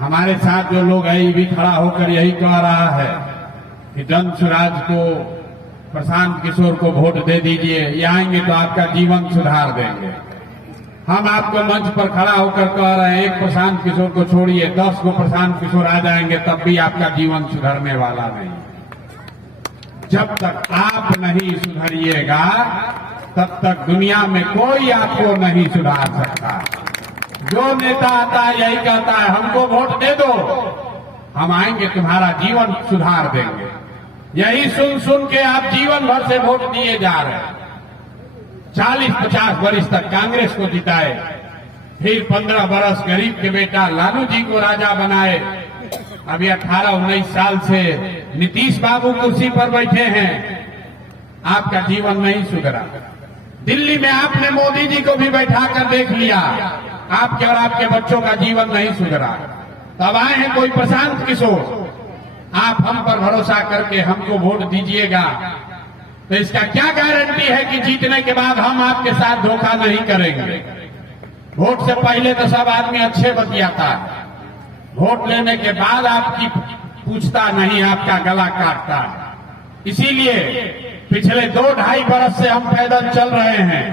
हमारे साथ जो लोग है ये भी खड़ा होकर यही कह रहा है कि जन सुराज को, प्रशांत किशोर को वोट दे दीजिए, ये आएंगे तो आपका जीवन सुधार देंगे। हम आपको मंच पर खड़ा होकर कह रहे हैं, एक प्रशांत किशोर को छोड़िए, 10 को प्रशांत किशोर आ जाएंगे तब भी आपका जीवन सुधरने वाला नहीं। जब तक आप नहीं सुधरिएगा तब तक दुनिया में कोई आपको नहीं सुधार सकता। जो नेता आता है यही कहता है हमको वोट दे दो, हम आएंगे तुम्हारा जीवन सुधार देंगे। यही सुन सुन के आप जीवन भर से वोट दिए जा रहे हैं। 40-50 वर्ष तक कांग्रेस को जिताए, फिर 15 वर्ष गरीब के बेटा लालू जी को राजा बनाए। अभी 18-19 साल से नीतीश बाबू कुर्सी पर बैठे हैं, आपका जीवन नहीं सुधरा। दिल्ली में आपने मोदी जी को भी बैठाकर देख लिया, आपके और आपके बच्चों का जीवन नहीं सुधरा। तब आए हैं कोई प्रशांत किशोर, आप हम पर भरोसा करके हमको वोट दीजिएगा, तो इसका क्या गारंटी है कि जीतने के बाद हम आपके साथ धोखा नहीं करेंगे। वोट से पहले तो सब आदमी अच्छे बतियाता है, वोट लेने के बाद आपकी पूछता नहीं, आपका गला काटता है। इसीलिए पिछले 2-2.5 बरस से हम पैदल चल रहे हैं,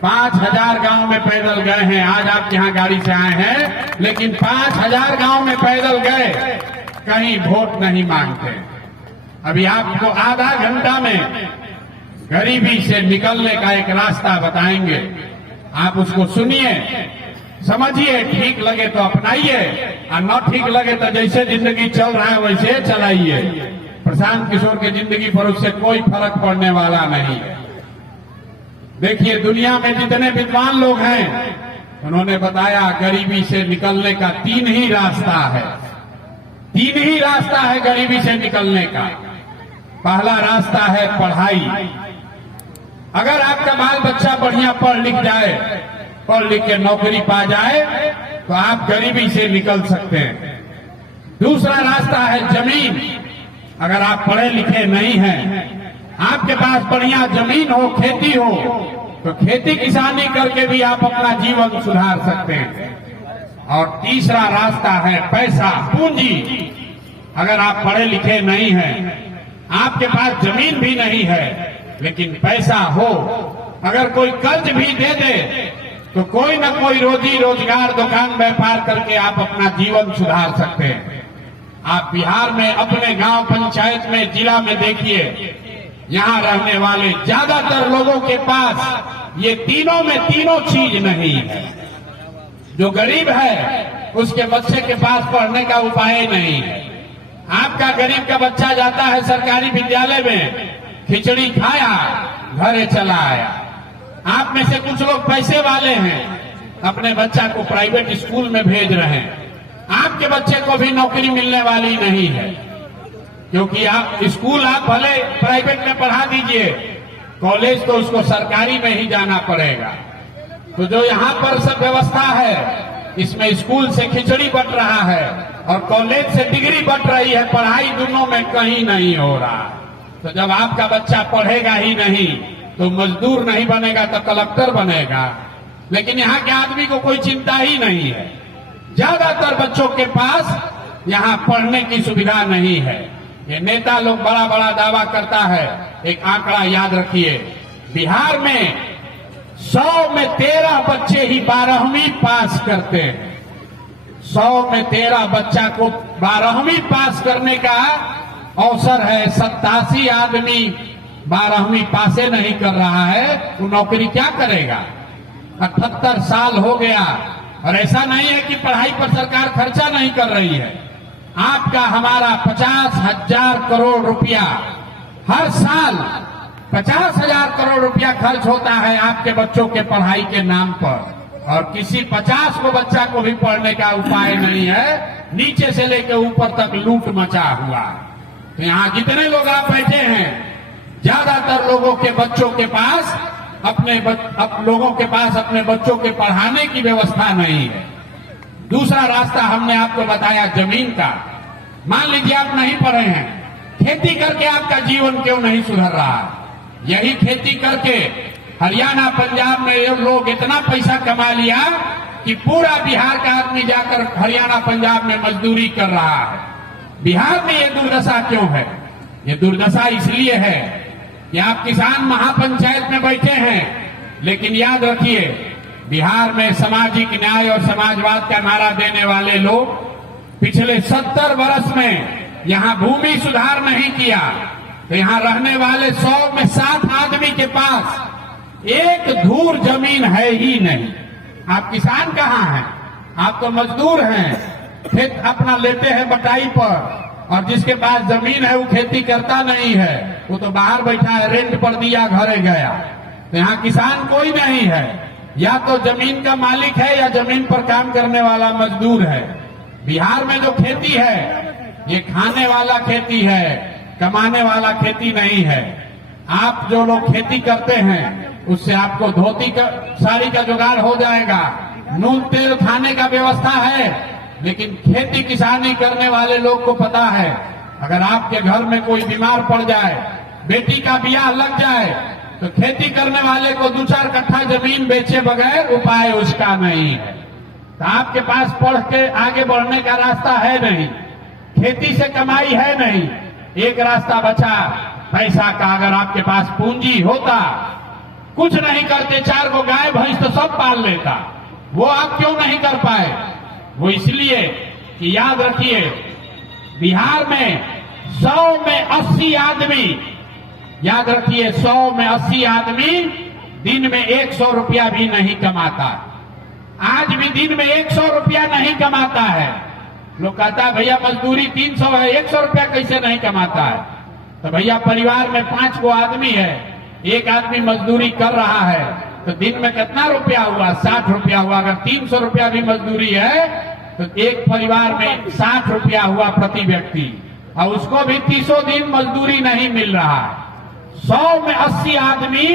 5000 गांव में पैदल गए हैं। आज आप यहां गाड़ी से आए हैं, लेकिन 5000 गांव में पैदल गए, कहीं वोट नहीं मांगते। अभी आपको आधा घंटा में गरीबी से निकलने का एक रास्ता बताएंगे, आप उसको सुनिए, समझिए, ठीक लगे तो अपनाइए और न ठीक लगे तो जैसे जिंदगी चल रहा है वैसे चलाइए। प्रशांत किशोर की जिंदगी पर उससे कोई फर्क पड़ने वाला नहीं है। देखिए, दुनिया में जितने विद्वान लोग हैं उन्होंने बताया गरीबी से निकलने का 3 ही रास्ता है। 3 ही रास्ता है गरीबी से निकलने का। पहला रास्ता है पढ़ाई। अगर आपका बाल बच्चा बढ़िया पढ़ लिख जाए, पढ़ लिख के नौकरी पा जाए, तो आप गरीबी से निकल सकते हैं। दूसरा रास्ता है जमीन। अगर आप पढ़े लिखे नहीं हैं, आपके पास बढ़िया जमीन हो, खेती हो, तो खेती किसानी करके भी आप अपना जीवन सुधार सकते हैं। और तीसरा रास्ता है पैसा, पूंजी। अगर आप पढ़े लिखे नहीं हैं, आपके पास जमीन भी नहीं है, लेकिन पैसा हो, अगर कोई कर्ज भी दे दे तो कोई न कोई रोजी रोजगार, दुकान व्यापार करके आप अपना जीवन सुधार सकते हैं। आप बिहार में अपने गांव, पंचायत में, जिला में देखिए, यहां रहने वाले ज्यादातर लोगों के पास ये तीनों में तीनों चीज नहीं है। जो गरीब है उसके बच्चे के पास पढ़ने का उपाय नहीं है। आपका गरीब का बच्चा जाता है सरकारी विद्यालय में, खिचड़ी खाया, घरे चला आया। आप में से कुछ लोग पैसे वाले हैं, अपने बच्चा को प्राइवेट स्कूल में भेज रहे हैं। आपके बच्चे को भी नौकरी मिलने वाली नहीं है, क्योंकि आप स्कूल आप भले प्राइवेट में पढ़ा दीजिए, कॉलेज तो उसको सरकारी में ही जाना पड़ेगा। तो जो यहाँ पर सब व्यवस्था है, इसमें स्कूल से खिचड़ी बंट रहा है और कॉलेज से डिग्री बंट रही है, पढ़ाई दोनों में कहीं नहीं हो रहा। तो जब आपका बच्चा पढ़ेगा ही नहीं तो मजदूर नहीं बनेगा तो कलेक्टर बनेगा। लेकिन यहाँ के आदमी को कोई चिंता ही नहीं है। ज्यादातर बच्चों के पास यहाँ पढ़ने की सुविधा नहीं है। ये नेता लोग बड़ा बड़ा दावा करता है। एक आंकड़ा याद रखिए, बिहार में 100 में 13 बच्चे ही 12वीं पास करते हैं। 100 में 13 बच्चा को 12वीं पास करने का अवसर है। 87 आदमी 12वीं पासे नहीं कर रहा है, वो नौकरी क्या करेगा। 78 साल हो गया और ऐसा नहीं है कि पढ़ाई पर सरकार खर्चा नहीं कर रही है। आपका हमारा 50,000 करोड़ रुपया हर साल 50,000 करोड़ रुपया खर्च होता है आपके बच्चों के पढ़ाई के नाम पर, और किसी 50 को बच्चा को भी पढ़ने का उपाय नहीं है। नीचे से लेकर ऊपर तक लूट मचा हुआ। तो यहाँ जितने लोग आप बैठे हैं, ज्यादातर लोगों के बच्चों के पास लोगों के पास अपने बच्चों के पढ़ाने की व्यवस्था नहीं है। दूसरा रास्ता हमने आपको बताया जमीन का। मान लीजिए आप नहीं पढ़े हैं, खेती करके आपका जीवन क्यों नहीं सुधर रहा है। यही खेती करके हरियाणा, पंजाब में ये लोग इतना पैसा कमा लिया कि पूरा बिहार का आदमी जाकर हरियाणा पंजाब में मजदूरी कर रहा है। बिहार में ये दुर्दशा क्यों है? ये दुर्दशा इसलिए है कि आप किसान महापंचायत में बैठे हैं, लेकिन याद रखिए बिहार में सामाजिक न्याय और समाजवाद का नारा देने वाले लोग पिछले 70 वर्ष में यहाँ भूमि सुधार नहीं किया, तो यहाँ रहने वाले 100 में 7 आदमी के पास एक धूर जमीन है ही नहीं। आप किसान कहाँ हैं? आप तो मजदूर हैं, खेत अपना लेते हैं बटाई पर, और जिसके पास जमीन है वो खेती करता नहीं है, वो तो बाहर बैठा है, रेंट पर दिया, घरे गया। तो यहाँ किसान कोई नहीं है, या तो जमीन का मालिक है या जमीन पर काम करने वाला मजदूर है। बिहार में जो खेती है ये खाने वाला खेती है, कमाने वाला खेती नहीं है। आप जो लोग खेती करते हैं उससे आपको धोती का साड़ी का जुगाड़ हो जाएगा, नून तेल खाने का व्यवस्था है, लेकिन खेती किसानी करने वाले लोग को पता है अगर आपके घर में कोई बीमार पड़ जाए, बेटी का ब्याह लग जाए, तो खेती करने वाले को 2-4 कट्ठा जमीन बेचे बगैर उपाय उसका नहीं है। तो आपके पास पढ़ के आगे बढ़ने का रास्ता है नहीं, खेती से कमाई है नहीं। एक रास्ता बचा पैसा का, अगर आपके पास पूंजी होता, कुछ नहीं करते, 4 को गाय भैंस तो सब पाल लेता, वो आप क्यों नहीं कर पाए? वो इसलिए कि याद रखिए बिहार में 100 में 80 आदमी, याद रखिए 100 में 80 आदमी दिन में 100 रुपया भी नहीं कमाता। आज भी दिन में 100 रुपया नहीं कमाता है। लोग कहता है भैया मजदूरी 300 है, 100 रुपया कैसे नहीं कमाता है? तो भैया परिवार में 5 को आदमी है, एक आदमी मजदूरी कर रहा है, तो दिन में कितना रुपया हुआ? 60 रुपया हुआ। अगर 300 रुपया भी मजदूरी है तो एक परिवार में 60 रुपया हुआ प्रति व्यक्ति, और उसको भी 300 दिन मजदूरी नहीं मिल रहा है। 100 में 80 आदमी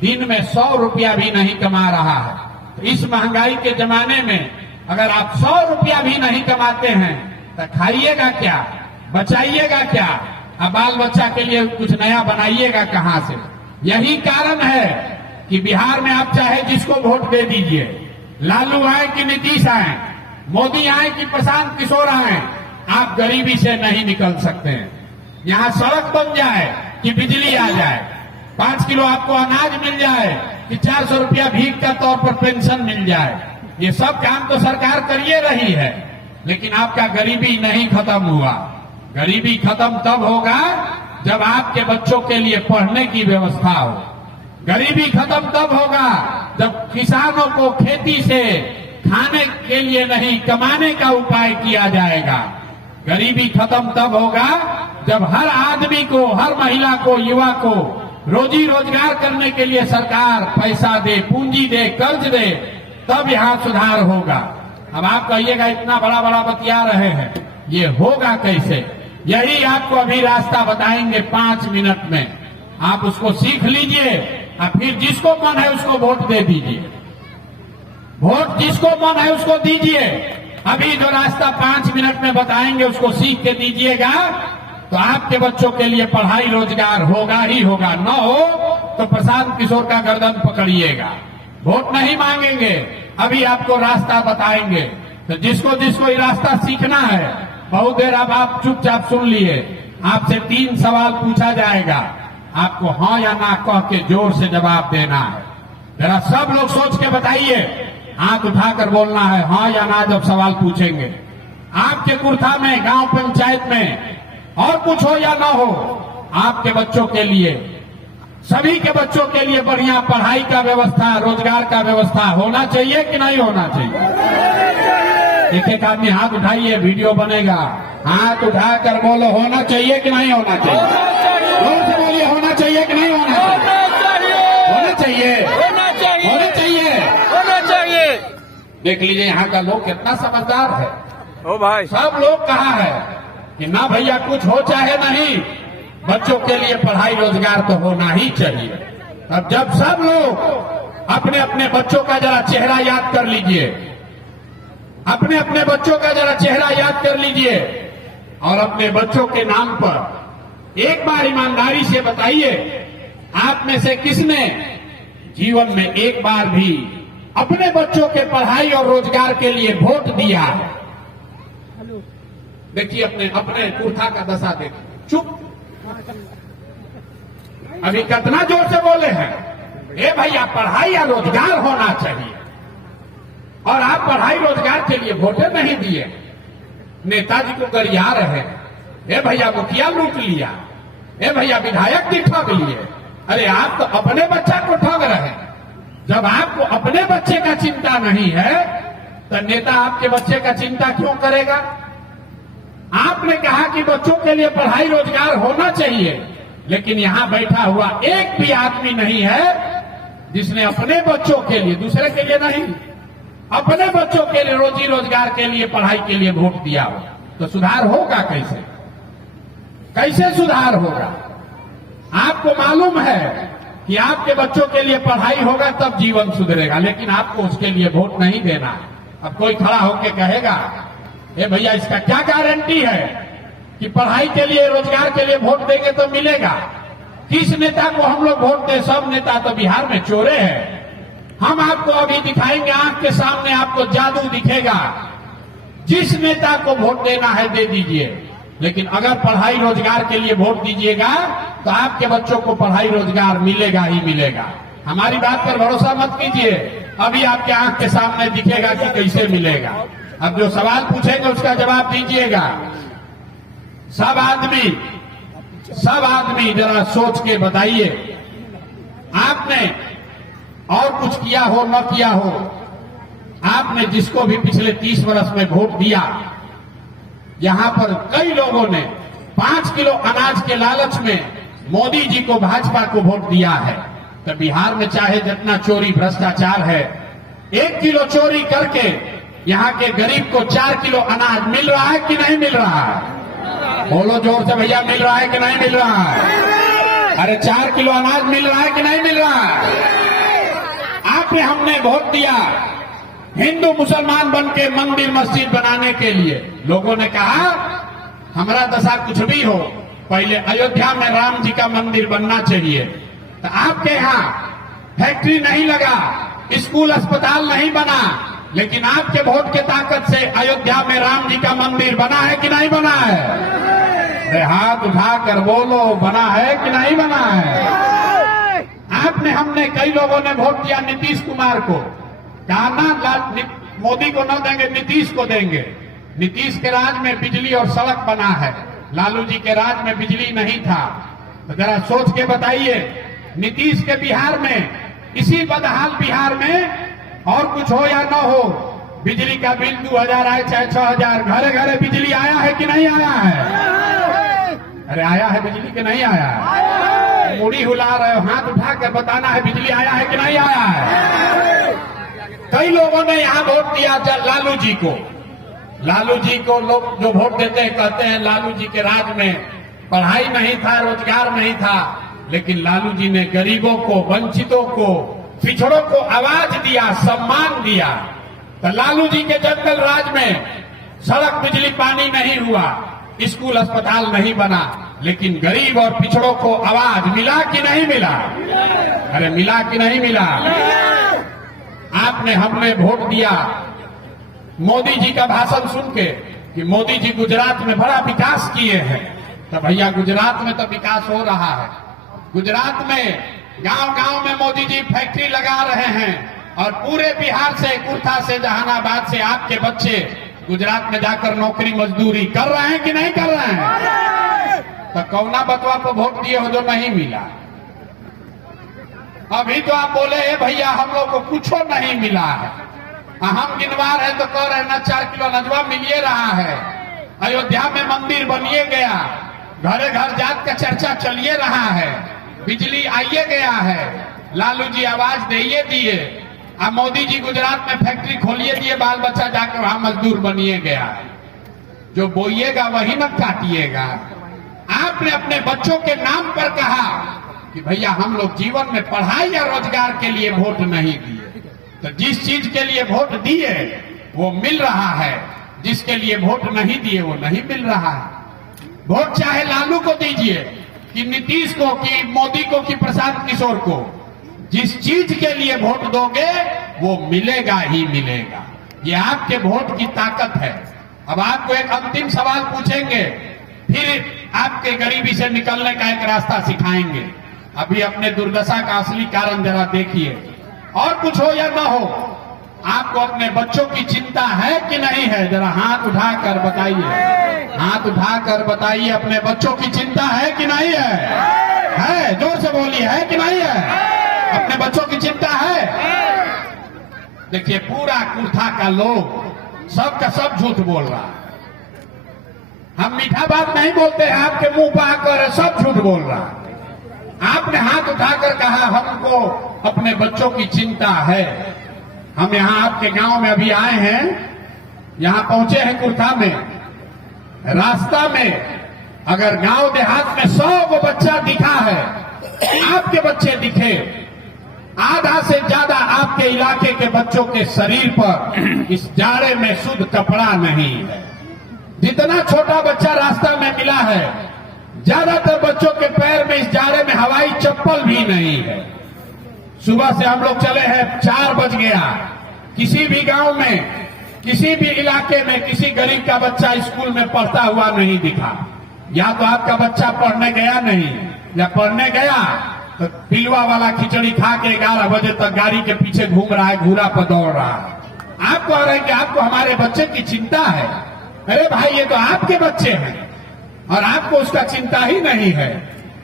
दिन में 100 रुपया भी नहीं कमा रहा है। तो इस महंगाई के जमाने में अगर आप 100 रुपया भी नहीं कमाते हैं तो खाइएगा क्या, बचाइएगा क्या, अब बाल बच्चा के लिए कुछ नया बनाइएगा कहां से? यही कारण है कि बिहार में आप चाहे जिसको वोट दे दीजिए, लालू आए कि नीतीश आए, मोदी आए कि प्रशांत किशोर आए, आप गरीबी से नहीं निकल सकते हैं। यहाँ सड़क बन जाए कि बिजली आ जाए, 5 किलो आपको अनाज मिल जाए कि 400 रुपया भीख का तौर पर पेंशन मिल जाए, ये सब काम तो सरकार करिए रही है, लेकिन आपका गरीबी नहीं खत्म हुआ। गरीबी खत्म तब होगा जब आपके बच्चों के लिए पढ़ने की व्यवस्था हो। गरीबी खत्म तब होगा जब किसानों को खेती से खाने के लिए नहीं कमाने का उपाय किया जाएगा। गरीबी खत्म तब होगा जब हर आदमी को, हर महिला को, युवा को रोजी रोजगार करने के लिए सरकार पैसा दे, पूंजी दे, कर्ज दे, तब यहाँ सुधार होगा। अब आप कहिएगा इतना बड़ा बड़ा बतिया रहे हैं, ये होगा कैसे? यही आपको अभी रास्ता बताएंगे 5 मिनट में, आप उसको सीख लीजिए और फिर जिसको मन है उसको वोट दे दीजिए। वोट जिसको मन है उसको दीजिए। अभी जो रास्ता 5 मिनट में बताएंगे उसको सीख के दीजिएगा, तो आपके बच्चों के लिए पढ़ाई रोजगार होगा ही होगा। न हो तो प्रशांत किशोर का गर्दन पकड़िएगा। वोट नहीं मांगेंगे, अभी आपको रास्ता बताएंगे। तो जिसको जिसको ये रास्ता सीखना है, बहुत देर अब आप चुपचाप सुन लिए, आपसे 3 सवाल पूछा जाएगा, आपको हाँ या ना कह के जोर से जवाब देना है। जरा सब लोग सोच के बताइए, हाथ उठाकर बोलना है हाँ या ना जब सवाल पूछेंगे। आपके कुर्था में, गांव पंचायत में और कुछ हो या ना हो, आपके बच्चों के लिए, सभी के बच्चों के लिए बढ़िया पढ़ाई का व्यवस्था, रोजगार का व्यवस्था होना चाहिए कि नहीं होना चाहिए? एक एक आदमी हाथ उठाइए, वीडियो बनेगा। हाथ उठाकर बोलो होना चाहिए कि नहीं होना चाहिए? जोर से बोलिए, होना चाहिए कि नहीं होना चाहिए? होना चाहिए, होना चाहिए, होना चाहिए, होना चाहिए। देख लीजिए यहाँ का लोग कितना समझदार है। ओ भाई, सब लोग कहा है कि ना भैया कुछ हो चाहे नहीं, बच्चों के लिए पढ़ाई रोजगार तो होना ही चाहिए। अब जब सब लोग अपने अपने बच्चों का जरा चेहरा याद कर लीजिए, अपने अपने बच्चों का जरा चेहरा याद कर लीजिए और अपने बच्चों के नाम पर एक बार ईमानदारी से बताइए, आप में से किसने जीवन में एक बार भी अपने बच्चों के पढ़ाई और रोजगार के लिए वोट दिया है। देखिए अपने अपने कुर्ता का दशा देखिए, चुप। अभी कितना जोर से बोले हैं, ए भैया पढ़ाई या रोजगार होना चाहिए, और आप पढ़ाई रोजगार के लिए वोटे नहीं दिए। नेताजी को गरिया रहे, ए भैया मुखिया लूट लिया, ए भैया विधायक भी ठग लिए। अरे आप तो अपने बच्चा को ठग रहे। जब आपको अपने बच्चे का चिंता नहीं है तो नेता आपके बच्चे का चिंता क्यों करेगा? आपने कहा कि बच्चों के लिए पढ़ाई रोजगार होना चाहिए, लेकिन यहां बैठा हुआ एक भी आदमी नहीं है जिसने अपने बच्चों के लिए, दूसरे के लिए नहीं, अपने बच्चों के लिए रोजी रोजगार के लिए, पढ़ाई के लिए वोट दिया हो। तो सुधार होगा कैसे? कैसे सुधार होगा? आपको मालूम है कि आपके बच्चों के लिए पढ़ाई होगा तब जीवन सुधरेगा, लेकिन आपको उसके लिए वोट नहीं देना। अब कोई खड़ा होकर कहेगा, ए भैया इसका क्या गारंटी है कि पढ़ाई के लिए, रोजगार के लिए वोट देंगे तो मिलेगा? किस नेता को हम लोग वोट दें? सब नेता तो बिहार में चोरे हैं। हम आपको अभी दिखाएंगे, आंख के सामने आपको जादू दिखेगा। जिस नेता को वोट देना है दे दीजिए, लेकिन अगर पढ़ाई रोजगार के लिए वोट दीजिएगा तो आपके बच्चों को पढ़ाई रोजगार मिलेगा ही मिलेगा। हमारी बात पर भरोसा मत कीजिए, अभी आपके आंख के सामने दिखेगा कि कैसे मिलेगा। अब जो सवाल पूछेंगे उसका जवाब दीजिएगा। सब आदमी जरा सोच के बताइए, आपने और कुछ किया हो न किया हो, आपने जिसको भी पिछले 30 वर्ष में वोट दिया, यहां पर कई लोगों ने 5 किलो अनाज के लालच में मोदी जी को, भाजपा को वोट दिया है। तो बिहार में चाहे जितना चोरी भ्रष्टाचार है, 1 किलो चोरी करके यहां के गरीब को 4 किलो अनाज मिल रहा है कि नहीं मिल रहा है? बोलो जोर से भैया, मिल रहा है कि नहीं मिल रहा है? अरे 4 किलो अनाज मिल रहा है कि नहीं मिल रहा है? आपने, हमने वोट दिया हिंदू मुसलमान बन के मंदिर मस्जिद बनाने के लिए। लोगों ने कहा हमारा दशा कुछ भी हो, पहले अयोध्या में राम जी का मंदिर बनना चाहिए। तो आपके यहाँ फैक्ट्री नहीं लगा, स्कूल अस्पताल नहीं बना, लेकिन आपके वोट के ताकत से अयोध्या में राम जी का मंदिर बना है कि नहीं बना है? अरे हाथ उठाकर बोलो, बना है कि नहीं बना है? आपने, हमने, कई लोगों ने वोट दिया नीतीश कुमार को, कहा ना मोदी को न देंगे, नीतीश को देंगे। नीतीश के राज में बिजली और सड़क बना है, लालू जी के राज में बिजली नहीं था। तो जरा सोच के बताइए, नीतीश के बिहार में, इसी बदहाल बिहार में, और कुछ हो या न हो, बिजली का बिल 2000 आए चाहे 6000, घरे घरे बिजली आया है कि नहीं आया है? अरे आया है बिजली के नहीं आया है? मुड़ी हिला रहे हो, हाथ उठाकर बताना है बिजली आया है कि नहीं आया है? कई लोगों ने यहां वोट दिया लालू जी को। लालू जी को लोग जो वोट देते हैं कहते हैं लालू जी के राज में पढ़ाई नहीं था, रोजगार नहीं था, लेकिन लालू जी ने गरीबों को, वंचितों को, पिछड़ों को आवाज दिया, सम्मान दिया। तो लालू जी के जंगल राज में सड़क, बिजली, पानी नहीं हुआ, स्कूल अस्पताल नहीं बना, लेकिन गरीब और पिछड़ों को आवाज मिला कि नहीं मिला? अरे मिला कि नहीं मिला? आपने, हमने वोट दिया मोदी जी का भाषण सुन के कि मोदी जी गुजरात में बड़ा विकास किए हैं। तो भैया गुजरात में तो विकास हो रहा है। गुजरात में गांव-गांव में मोदी जी फैक्ट्री लगा रहे हैं, और पूरे बिहार से, कुर्था से, जहानाबाद से आपके बच्चे गुजरात में जाकर नौकरी मजदूरी कर रहे हैं कि नहीं कर रहे हैं? तो कौना बतवा को वोट दिए हो जो नहीं मिला? अभी तो आप बोले हे भैया हम लोग को कुछ नहीं मिला है, हम गिनवा रहे तो कह रहे ना 4 किलो अनाजवा मिलिए रहा है, अयोध्या में मंदिर बनिए गया, घरे घर जात का चर्चा चलिए रहा है, बिजली आइए गया है, लालू जी आवाज दिए दिए, अब मोदी जी गुजरात में फैक्ट्री खोलिए दिए, बाल बच्चा जाकर वहां मजदूर बनिए गया है। जो बोइएगा वही न काटिएगा। आपने अपने बच्चों के नाम पर कहा कि भैया हम लोग जीवन में पढ़ाई या रोजगार के लिए वोट नहीं दिए। तो जिस चीज के लिए वोट दिए वो मिल रहा है, जिसके लिए वोट नहीं दिए वो नहीं मिल रहा है। वोट चाहे लालू को दीजिए कि नीतीश को, कि मोदी को, कि प्रशांत किशोर को, जिस चीज के लिए वोट दोगे वो मिलेगा ही मिलेगा। ये आपके वोट की ताकत है। अब आपको एक अंतिम सवाल पूछेंगे, फिर आपके गरीबी से निकलने का एक रास्ता सिखाएंगे। अभी अपने दुर्दशा का असली कारण जरा देखिए। और कुछ हो या ना हो, आपको अपने बच्चों की चिंता है कि नहीं है? जरा हाथ उठाकर बताइए, हाथ उठाकर बताइए, अपने बच्चों की चिंता है कि नहीं है? है, जोर से बोलिए, है कि नहीं है? अपने बच्चों की चिंता है? देखिए, पूरा कुर्था का लोग सब का सब झूठ बोल रहा है। हम मीठा बात नहीं बोलते हैं, आपके मुंह पर आकर सब झूठ बोल रहा है। आपने हाथ उठाकर कहा हमको अपने बच्चों की चिंता है। हम यहां आपके गांव में अभी आए हैं, यहां पहुंचे हैं कुर्था में। रास्ता में अगर गांव देहात में 100 को बच्चा दिखा है, आपके बच्चे दिखे, आधा से ज्यादा आपके इलाके के बच्चों के शरीर पर इस जाड़े में शुद्ध कपड़ा नहीं है। जितना छोटा बच्चा रास्ता में मिला है, ज्यादातर बच्चों के पैर में इस जाड़े में हवाई चप्पल भी नहीं है। सुबह से हम लोग चले हैं, 4 बज गया, किसी भी गांव में, किसी भी इलाके में किसी गरीब का बच्चा स्कूल में पढ़ता हुआ नहीं दिखा। या तो आपका बच्चा पढ़ने गया नहीं, या पढ़ने गया तो पिलवा वाला खिचड़ी खा के 11 बजे तक गाड़ी के पीछे घूम रहा है, घूरा पर दौड़ रहा है। आप कह रहे हैं कि आपको हमारे बच्चे की चिंता है। अरे भाई, ये तो आपके बच्चे हैं और आपको उसका चिंता ही नहीं है।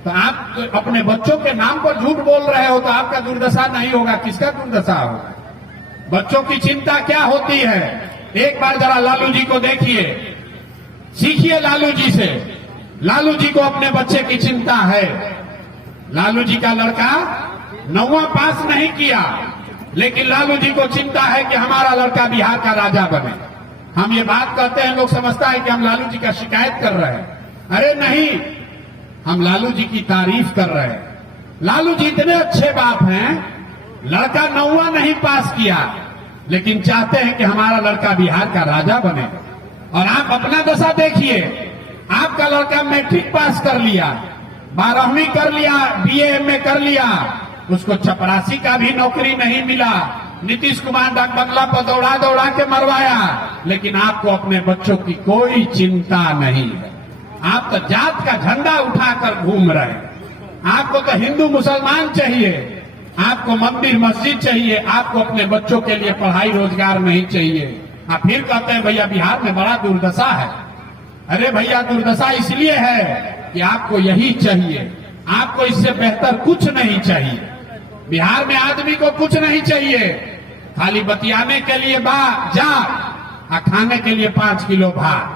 तो आप अपने बच्चों के नाम पर झूठ बोल रहे हो, तो आपका दुर्दशा नहीं होगा, किसका दुर्दशा होगा? बच्चों की चिंता क्या होती है? एक बार जरा लालू जी को देखिए, सीखिए लालू जी से। लालू जी को अपने बच्चे की चिंता है। लालू जी का लड़का 9वां पास नहीं किया, लेकिन लालू जी को चिंता है कि हमारा लड़का बिहार का राजा बने। हम ये बात करते हैं, लोग समझता है कि हम लालू जी का शिकायत कर रहे हैं। अरे नहीं, हम लालू जी की तारीफ कर रहे हैं। लालू जी इतने अच्छे बाप हैं, लड़का 9वां नहीं पास किया, लेकिन चाहते हैं कि हमारा लड़का बिहार का राजा बने। और आप अपना दशा देखिए, आपका लड़का मैट्रिक पास कर लिया, 12वीं कर लिया, BA MA कर लिया, उसको चपरासी का भी नौकरी नहीं मिला। नीतीश कुमार डाक बंगला पर दौड़ा दौड़ा के मरवाया, लेकिन आपको अपने बच्चों की कोई चिंता नहीं है। आप तो जात का झंडा उठाकर घूम रहे हैं। आपको तो हिंदू मुसलमान चाहिए, आपको मंदिर मस्जिद चाहिए, आपको अपने बच्चों के लिए पढ़ाई रोजगार नहीं चाहिए। आप फिर कहते हैं भैया बिहार में बड़ा दुर्दशा है। अरे भैया, दुर्दशा इसलिए है कि आपको यही चाहिए, आपको इससे बेहतर कुछ नहीं चाहिए। बिहार में आदमी को कुछ नहीं चाहिए, खाली बतियाने के लिए जा और खाने के लिए 5 किलो भात,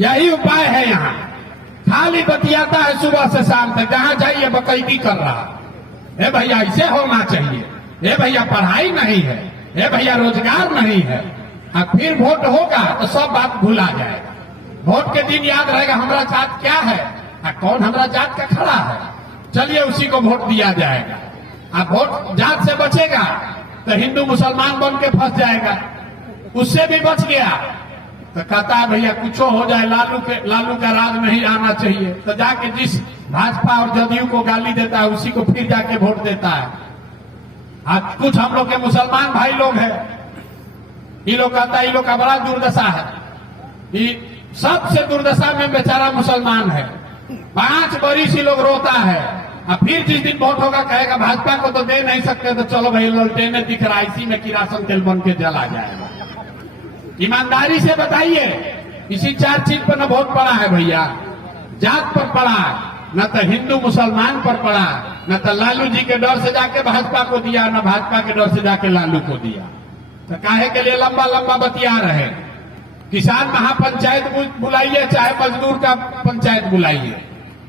यही उपाय है। यहाँ खाली बतियाता है सुबह से शाम तक, जहां जाइए बकैती कर रहा। ए भैया, ऐसे होना चाहिए। ए भैया, पढ़ाई नहीं है। ए भैया, रोजगार नहीं है। और फिर वोट होगा तो सब बात भुला जाएगा। वोट के दिन याद रहेगा हमारा जात क्या है और कौन हमारा जात का खड़ा है, चलिए उसी को वोट दिया जाएगा। अब वोट जात से बचेगा तो हिंदू मुसलमान बन के फंस जाएगा। उससे भी बच गया तो कहता है भैया कुछ हो जाए, लालू का राज नहीं आना चाहिए। तो जाके जिस भाजपा और जदयू को गाली देता है उसी को फिर जाके वोट देता है। आज कुछ हम लोग के मुसलमान भाई लोग हैं, ये लोग कहता है ये लोग का बड़ा दुर्दशा है। ये सबसे दुर्दशा में बेचारा मुसलमान है। 5 बरिस ये लोग रोता है, और फिर जिस दिन वोट होगा कहेगा भाजपा को तो दे नहीं सकते, तो चलो भाई ललटेने दिख रहा, इसी में किरासन तेल बन के जला जाएगा। ईमानदारी से बताइए, इसी 4 चीज पर न वोट पड़ा है भैया। जात पर पड़ा, न तो हिंदू मुसलमान पर पड़ा, न तो लालू जी के डर से जाके भाजपा को दिया, न भाजपा के डर से जाके लालू को दिया। तो काहे के लिए लंबा लंबा बतिया रहे? किसान महापंचायत बुलाइए, चाहे मजदूर का पंचायत बुलाइए।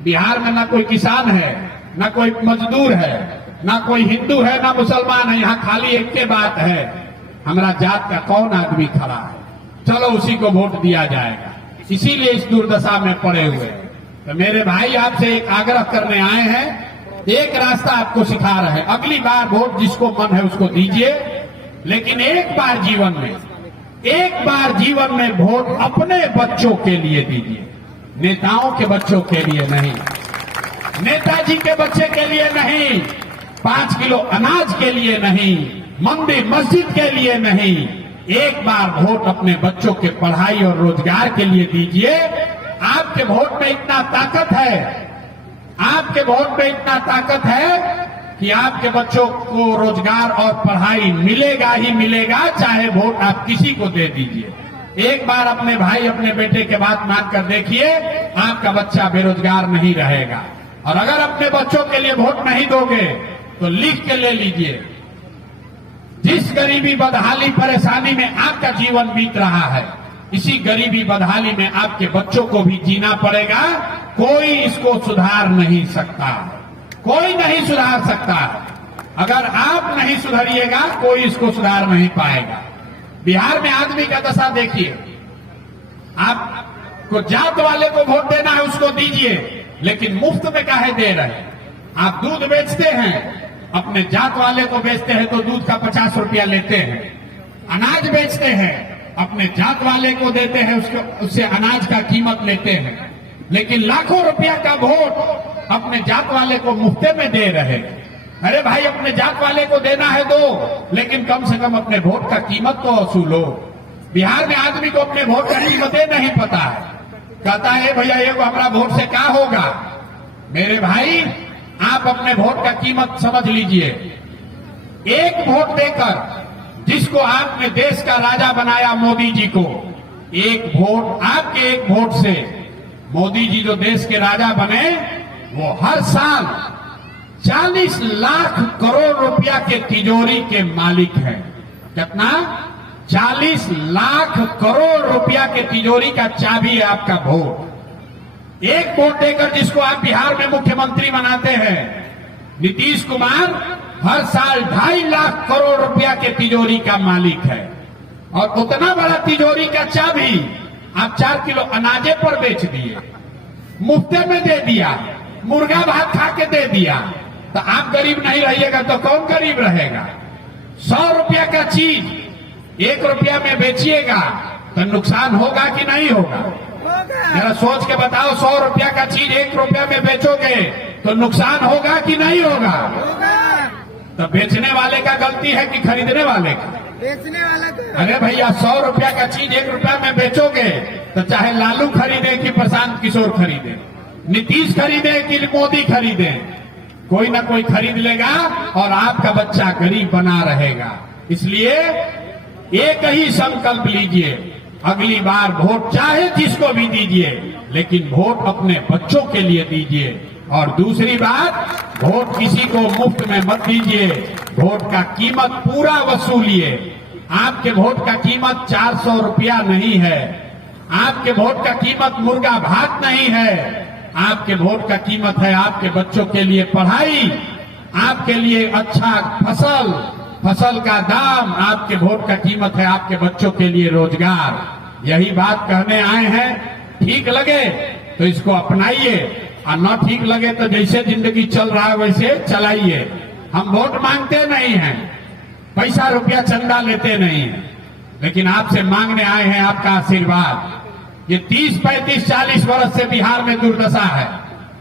बिहार में ना कोई किसान है, ना कोई मजदूर है, ना कोई हिंदू है, ना मुसलमान है। यहाँ खाली एक के बात है, हमारा जात का कौन आदमी खड़ा है, चलो उसी को वोट दिया जाएगा। इसीलिए इस दुर्दशा में पड़े हुए हैं। तो मेरे भाई आपसे एक आग्रह करने आए हैं, एक रास्ता आपको सिखा रहे हैं। अगली बार वोट जिसको मन है उसको दीजिए, लेकिन एक बार जीवन में वोट अपने बच्चों के लिए दीजिए, नेताओं के बच्चों के लिए नहीं, नेताजी के बच्चे के लिए नहीं, 5 किलो अनाज के लिए नहीं, मंदिर मस्जिद के लिए नहीं, एक बार वोट अपने बच्चों के पढ़ाई और रोजगार के लिए दीजिए। आपके वोट में इतना ताकत है, आपके वोट में इतना ताकत है कि आपके बच्चों को रोजगार और पढ़ाई मिलेगा ही मिलेगा, चाहे वोट आप किसी को दे दीजिए। एक बार अपने भाई अपने बेटे के बात मानकर देखिए, आपका बच्चा बेरोजगार नहीं रहेगा। और अगर अपने बच्चों के लिए वोट नहीं दोगे तो लिख के ले लीजिए, जिस गरीबी बदहाली परेशानी में आपका जीवन बीत रहा है, इसी गरीबी बदहाली में आपके बच्चों को भी जीना पड़ेगा। कोई इसको सुधार नहीं सकता, कोई नहीं सुधार सकता। अगर आप नहीं सुधरिएगा कोई इसको सुधार नहीं पाएगा। बिहार में आदमी का दशा देखिए, आपको जात वाले को वोट देना है उसको दीजिए, लेकिन मुफ्त में काहे दे रहे हैं? आप दूध बेचते हैं, अपने जात वाले को बेचते हैं तो दूध का 50 रुपया लेते हैं। अनाज बेचते हैं, अपने जात वाले को देते हैं, उससे अनाज का कीमत लेते हैं। लेकिन लाखों रुपया का वोट अपने जात वाले को मुफ्ते में दे रहे हैं। अरे भाई, अपने जात वाले को देना है दो, लेकिन कम से कम अपने वोट का कीमत तो वसूलो। बिहार में आदमी को अपने वोट का कीमतें नहीं पता है, कहता है भैया ये हमारा वोट से क्या होगा। मेरे भाई, आप अपने वोट का कीमत समझ लीजिए। एक वोट देकर जिसको आपने देश का राजा बनाया, मोदी जी को, एक वोट, आपके एक वोट से मोदी जी जो देश के राजा बने, वो हर साल 40 लाख करोड़ रुपया के तिजोरी के मालिक हैं। कितना? 40 लाख करोड़ रुपया के तिजोरी का चाबी है आपका वोट। एक वोट देकर जिसको आप बिहार में मुख्यमंत्री बनाते हैं, नीतीश कुमार हर साल 2.5 लाख करोड़ रुपया के तिजोरी का मालिक है। और उतना बड़ा तिजोरी का चाबी आप 4 किलो अनाजे पर बेच दिए, मुफ्ते में दे दिया, मुर्गा भात खा के दे दिया। तो आप गरीब नहीं रहिएगा तो कौन गरीब रहेगा? 100 रुपया का चीज 1 रुपया में बेचिएगा तो नुकसान होगा कि नहीं होगा? जरा सोच के बताओ, 100 रुपया का चीज 1 रुपया में बेचोगे तो नुकसान होगा कि नहीं होगा? तो बेचने वाले का गलती है कि खरीदने वाले का? बेचने वाला का। अरे भैया, 100 रुपया का चीज 1 रुपया में बेचोगे तो चाहे लालू खरीदे कि प्रशांत किशोर खरीदे, नीतीश खरीदे कि मोदी खरीदे, कोई ना कोई खरीद लेगा और आपका बच्चा गरीब बना रहेगा। इसलिए एक ही संकल्प लीजिए, अगली बार वोट चाहे जिसको भी दीजिए, लेकिन वोट अपने बच्चों के लिए दीजिए। और दूसरी बात, वोट किसी को मुफ्त में मत दीजिए, वोट का कीमत पूरा वसूलिए। आपके वोट का कीमत 400 रुपया नहीं है, आपके वोट का कीमत मुर्गा भात नहीं है, आपके वोट का कीमत है आपके बच्चों के लिए पढ़ाई, आपके लिए अच्छा फसल का दाम, आपके वोट का कीमत है आपके बच्चों के लिए रोजगार। यही बात कहने आए हैं। ठीक लगे तो इसको अपनाइए, और न ठीक लगे तो जैसे जिंदगी चल रहा है वैसे चलाइए। हम वोट मांगते नहीं हैं, पैसा रुपया चंदा लेते नहीं हैं, लेकिन आपसे मांगने आए हैं आपका आशीर्वाद। ये 30, 35, 40 वर्ष से बिहार में दुर्दशा है,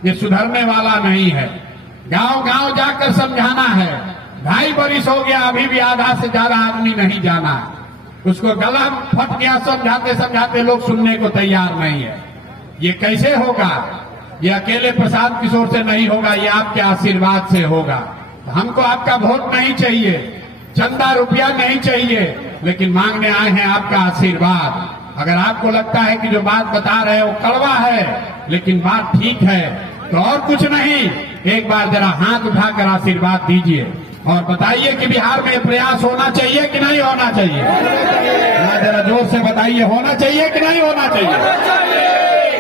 ये सुधरने वाला नहीं है। गांव गांव जाकर समझाना है। 2.5 वर्ष हो गया, अभी भी आधा से ज्यादा आदमी नहीं जाना है। उसको गला फट गया, समझाते समझाते लोग सुनने को तैयार नहीं है। ये कैसे होगा? ये अकेले प्रशांत किशोर से नहीं होगा, ये आपके आशीर्वाद से होगा। हमको आपका वोट नहीं चाहिए, चंदा रुपया नहीं चाहिए, लेकिन मांगने आए हैं आपका आशीर्वाद। अगर आपको लगता है कि जो बात बता रहे हैं वो कड़वा है, लेकिन बात ठीक है, तो और कुछ नहीं, एक बार जरा हाथ उठाकर आशीर्वाद दीजिए और बताइए कि बिहार में प्रयास होना चाहिए कि नहीं होना चाहिए? जरा जोर से बताइए, होना चाहिए कि नहीं होना चाहिए?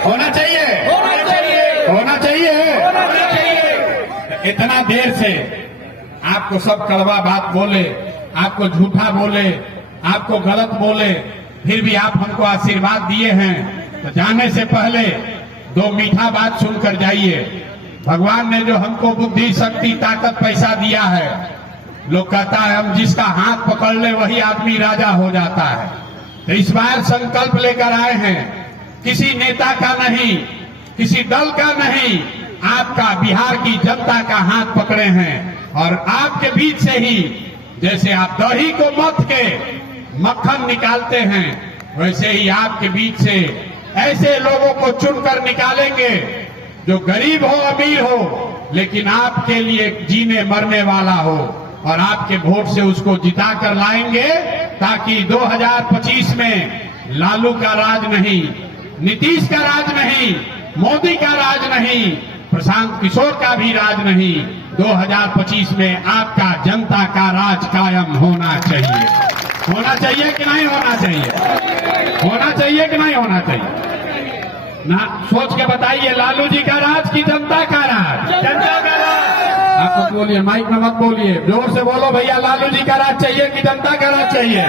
होना चाहिए, होना चाहिए। इतना देर से आपको सब कड़वा बात बोले, आपको झूठा बोले, आपको गलत बोले, फिर भी आप हमको आशीर्वाद दिए हैं, तो जाने से पहले 2 मीठा बात सुनकर जाइए। भगवान ने जो हमको बुद्धि, शक्ति, ताकत, पैसा दिया है, लोग कहता है हम जिसका हाथ पकड़ ले वही आदमी राजा हो जाता है। तो इस बार संकल्प लेकर आए हैं, किसी नेता का नहीं, किसी दल का नहीं, आपका बिहार की जनता का हाथ पकड़े हैं और आपके बीच से ही जैसे आप दही को मथ के मक्खन निकालते हैं, वैसे ही आपके बीच से ऐसे लोगों को चुनकर निकालेंगे जो गरीब हो अमीर हो, लेकिन आपके लिए जीने मरने वाला हो, और आपके वोट से उसको जिता कर लाएंगे, ताकि 2025 में लालू का राज नहीं, नीतीश का राज नहीं, मोदी का राज नहीं, प्रशांत किशोर का भी राज नहीं, 2025 में आपका जनता का राज कायम होना चाहिए। होना चाहिए कि नहीं होना चाहिए? होना चाहिए कि नहीं होना चाहिए? ना सोच के बताइए, लालू जी का राज की जनता का राज? जनता का राज। आप कुछ बोलिए, माइक में मत बोलिए, जोर से बोलो भैया, लालू जी का राज चाहिए कि जनता का राज चाहिए?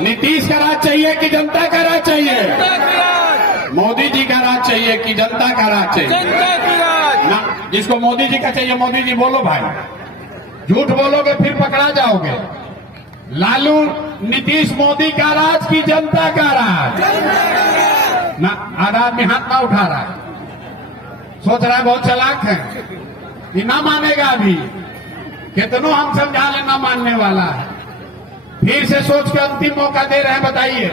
नीतीश का राज चाहिए कि जनता का राज चाहिए? मोदी जी का राज चाहिए कि जनता का राज चाहिए? ना, जिसको मोदी जी का चाहिए मोदी जी बोलो भाई, झूठ बोलोगे फिर पकड़ा जाओगे। लालू नीतीश मोदी का राज की जनता का राज? ना, आधा आदमी हाथ ना उठा रहा है, सोच रहा है बहुत चालाक है, ये ना मानेगा अभी, कितनों हम समझा ले ना मानने वाला है। फिर से सोच के अंतिम मौका दे रहे हैं, बताइए,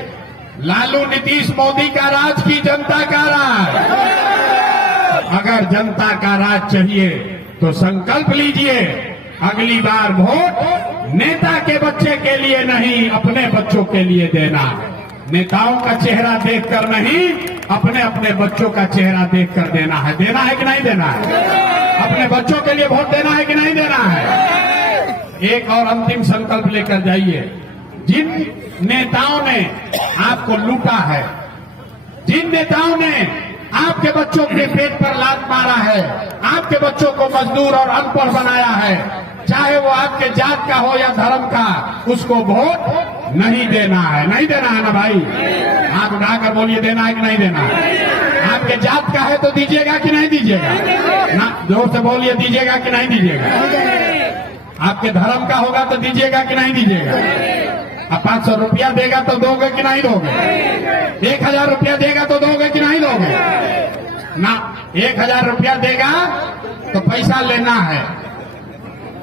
लालू नीतीश मोदी का राज की जनता का राज? अगर जनता का राज चाहिए तो संकल्प लीजिए, अगली बार वोट नेता के बच्चे के लिए नहीं, अपने बच्चों के लिए देना है। नेताओं का चेहरा देखकर नहीं, अपने अपने बच्चों का चेहरा देखकर देना है। देना है कि नहीं देना है? अपने बच्चों के लिए वोट देना है कि नहीं देना है? एक और अंतिम संकल्प लेकर जाइए, जिन नेताओं ने आपको लूटा है, जिन नेताओं ने आपके बच्चों के पेट पर लात मारा है, आपके बच्चों को मजदूर और अनपढ़ बनाया है, चाहे वो आपके जात का हो या धर्म का, उसको वोट नहीं देना है। नहीं देना है ना भाई? हाथ उठाकर बोलिए, देना है कि नहीं देना है? आपके जात का है तो दीजिएगा कि नहीं दीजिएगा? ना, जोर से बोलिए, दीजिएगा कि नहीं दीजिएगा? आपके धर्म का होगा तो दीजिएगा कि नहीं दीजिएगा? अब 500 रुपया देगा तो दोगे कि नहीं दोगे? 1000 रुपया देगा तो दोगे कि नहीं दोगे? ना, 1000 रुपया देगा तो पैसा लेना है।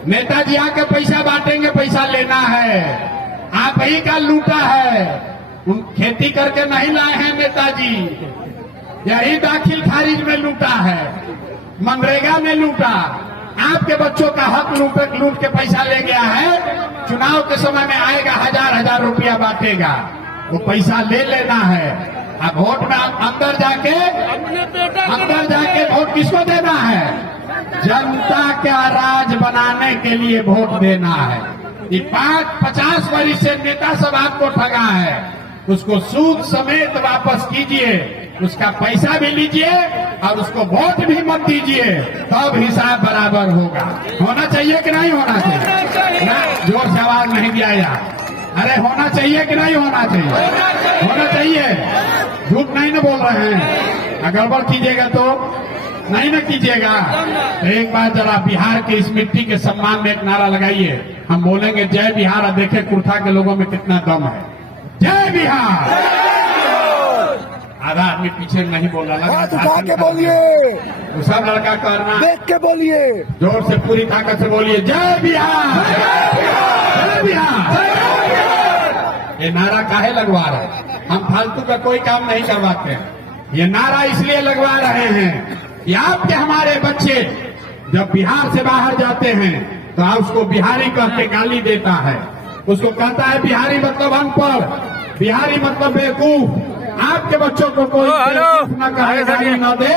नेताजी आके पैसा बांटेंगे, पैसा लेना है। आप ही का लूटा है, उन खेती करके नहीं लाए हैं नेताजी, यही दाखिल खारिज में लूटा है, मनरेगा में लूटा, आपके बच्चों का हक लूट के पैसा ले गया है। चुनाव के समय में आएगा, 1000 रुपया बांटेगा, वो पैसा ले लेना है। अब वोट में अंदर जाके वोट किसको देना है? जनता का राज बनाने के लिए वोट देना है। ये 50 वर्ष से नेता सब आपको ठगा है, उसको सूद समेत वापस कीजिए, उसका पैसा भी लीजिए और उसको वोट भी मत दीजिए, तब हिसाब बराबर होगा। होना चाहिए कि नहीं होना चाहिए? ना, जोर से आवाज नहीं दिया यार। अरे होना चाहिए कि नहीं होना चाहिए? होना चाहिए। झूठ नहीं ना बोल रहे हैं, गड़बड़ कीजिएगा तो नहीं ना कीजिएगा। एक बार जरा बिहार के इस मिट्टी के सम्मान में एक नारा लगाइए, हम बोलेंगे जय बिहार, और देखे कुर्था के लोगों में कितना दम है। जय बिहार। आधा आदमी पीछे नहीं बोल रहा, हाथ उठा के बोलिए, तो सब लड़का करना, देख के बोलिए, जोर से पूरी ताकत से बोलिए, जय बिहार, जय बिहार। ये नारा काहे लगवा रहे? हम फालतू का कोई काम नहीं करवाते हैं, ये नारा इसलिए लगवा रहे हैं कि आपके हमारे बच्चे जब बिहार से बाहर जाते हैं तो आप उसको बिहारी कह के गाली देता है, उसको कहता है बिहारी मतलब अनपढ़, बिहारी मतलब बेवकूफ। आपके बच्चों को कोई न कहे, गाली न दे,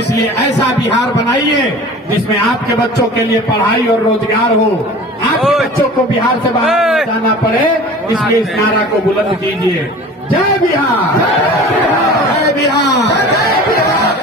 इसलिए ऐसा बिहार बनाइए जिसमें आपके बच्चों के लिए पढ़ाई और रोजगार हो, आपके बच्चों को बिहार से बाहर न जाना पड़े, इसलिए इस नारा को बुलंद कीजिए, जय बिहार, जय बिहार।